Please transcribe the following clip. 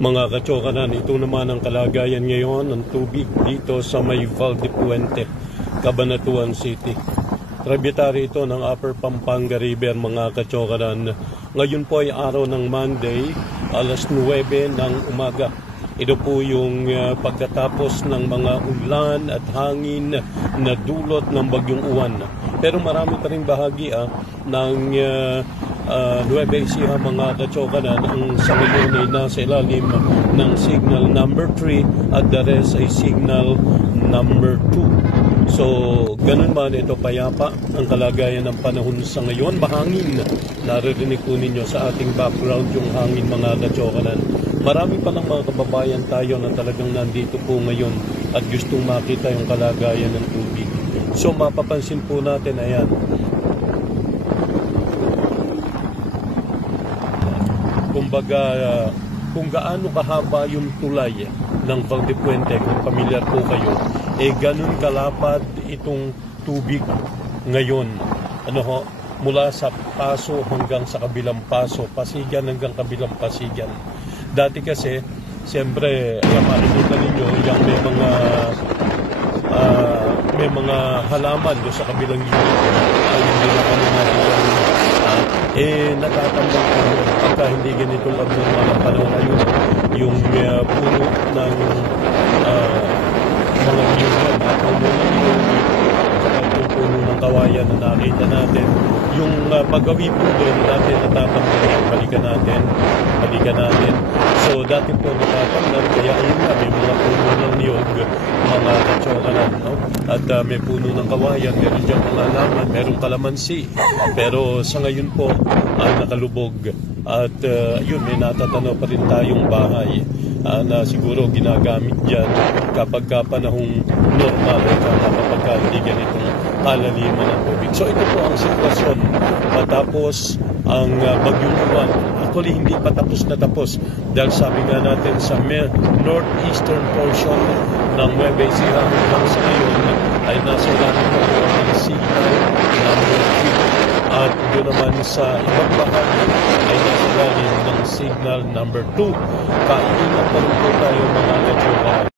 Mga katsokanan, ito naman ang kalagayan ngayon ng tubig dito sa may Valdepuente, Cabanatuan City. Tributary ito ng Upper Pampanga River, mga katsokanan. Ngayon po ay araw ng Monday, alas 9 ng umaga. Ito po yung pagkatapos ng mga ulan at hangin na dulot ng bagyong Uwan. Pero marami pa rin bahagi ng Nueva Ecija, mga katsokanan, ang sa ngayon ay nasa ilalim ng signal number 3 at the rest ay signal number 2. So, ganun man, ito payapa ang kalagayan ng panahon sa ngayon. Mahangin, naririnig po ninyo sa ating background yung hangin, mga katsokanan. Marami pa lang mga kababayan tayo na talagang nandito po ngayon at gustong makita yung kalagayan ng tubig. So, mapapansin po natin, ayan, kumbaga, kung gaano kahaba yung tulay ng Valdepuente, kung pamilyar po kayo, ganun kalapad itong tubig ngayon. Mula sa paso hanggang sa kabilang paso, Pasigan hanggang kabilang Pasigan. Dati kasi, siyempre, makikita ninyo, yung may mga halaman doon sa kabilang unit. Hindi na kami natin natatambang po pagka hindi ganitong abnormal ang panahon na yung puno ng mga niyugan at puno ng kawayan na nakita natin. Yung paggawi po doon natin natatambang, balikan natin. So dati po natatambang, kaya ayun nga, may mga puno ng niyog, mga katsokanan, no? At may puno ng kawayan, meron dyan mga alaman, merong kalamansi. Pero sa ngayon po ay nakalubog. At yun, may natatanaw pa rin tayong bahay na siguro ginagamit dyan kapag panahong normal kapag hindi ganitong kalaliman ng tubig. So ito po ang sitwasyon matapos ang bagyong Uwan. Actually, hindi pa tapos na tapos dahil sabi nga natin sa northeastern portion ng Nueva Ecija hanggang sa ngayon ay nasa ilalim po ng signal number 3 at doon naman sa ibang bahagi ay nasa ilalim ng signal number 2. Kailangan pa rin po tayo mga katsokanan.